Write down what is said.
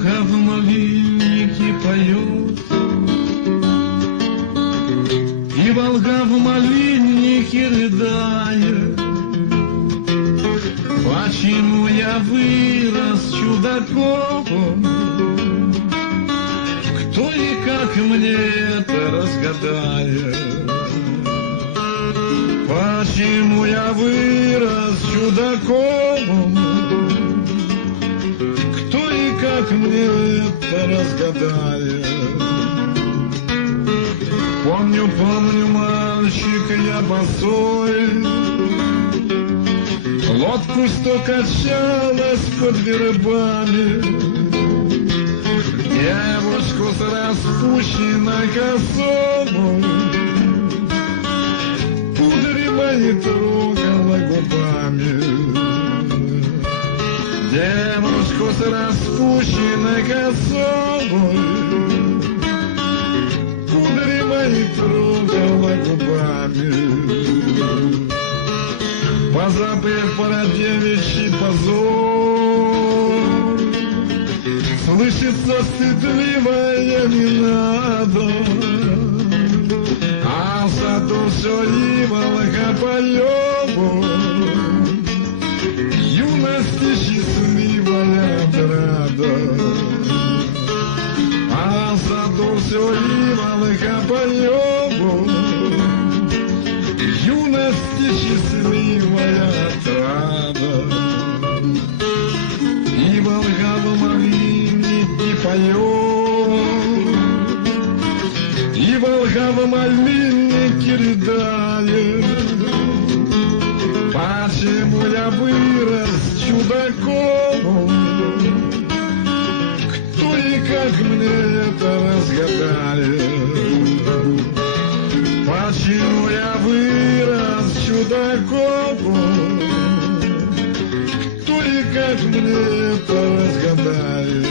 Волга в малиннике поет, и Волга в малиннике рыдает. Почему я вырос чудаком? Кто и как мне это разгадает? Почему я вырос чудаком? Кто и как мне это разгадает? Помню, мальчик, я босой, лодку сто качалась под вербами, девушку с распущенной косой пудревой трогала губами. Девушку с распущенной косой пудревой трогала губами. Позабыв про девичий позор, слышится стыдливая не надо, а зато все иволга поем, юности счастливая отрада. А зато все иволга поем, юности счастливая отрада. И Волга в малиннике поет, и Волга в малиннике рыдает. Почему я вырос чудаком? Кто и как мне это разгадает? Почему я вырос чудаком? Кто и как мне это разгадает?